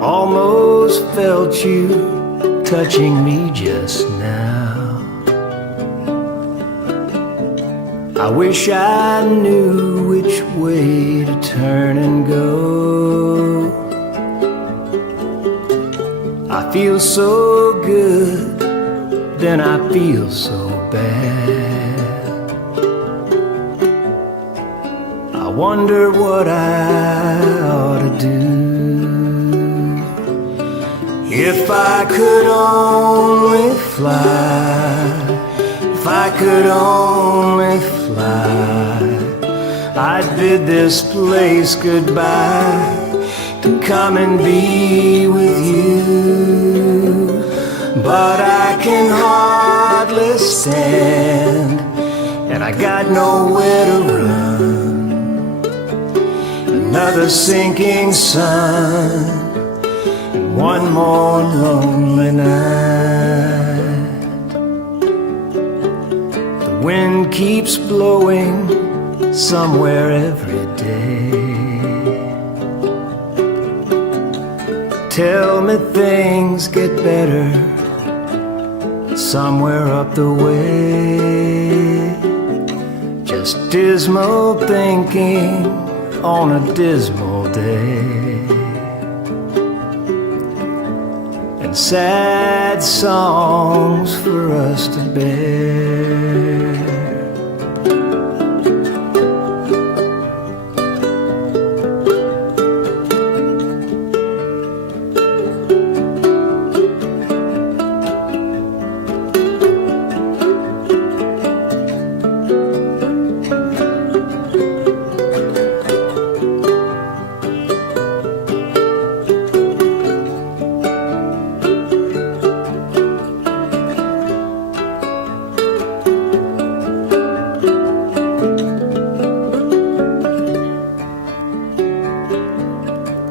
Almost felt you touching me just now. I wish I knew which way to turn and go. I feel so good, then I feel so bad. I wonder what I ought to do. If I could only fly, if I could only fly, I'd bid this place goodbye to come and be with you. But I can hardly stand, and I got nowhere to run. Another sinking sun, one more lonely night. The wind keeps blowing somewhere every day. Tell me things get better somewhere up the way. Just dismal thinking on a dismal day. Sad songs for us to bear.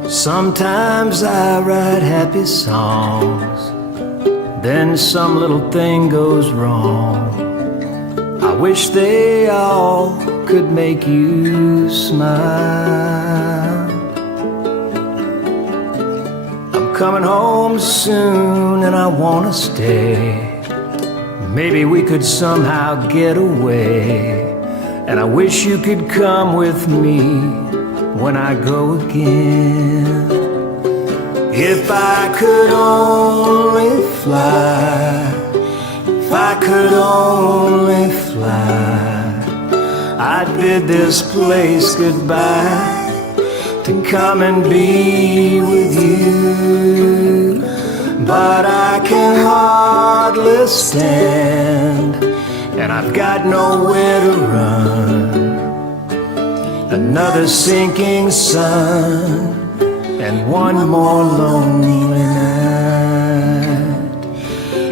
Sometimes I write happy songs, then some little thing goes wrong. I wish they all could make you smile. I'm coming home soon and I wanna stay. Maybe we could somehow get away. And I wish you could come with me when I go again. If I could only fly, if I could only fly, I'd bid this place goodbye to come and be with you. But I can hardly stand, and I've got nowhere to run. Another sinking sun, and one more lonely night.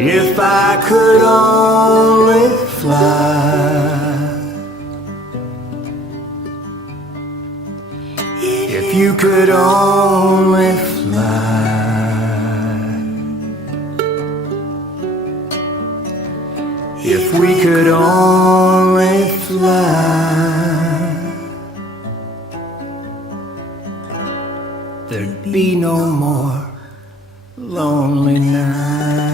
If I could only fly, if you could only fly, if we could only fly, there'd be no more lonely nights.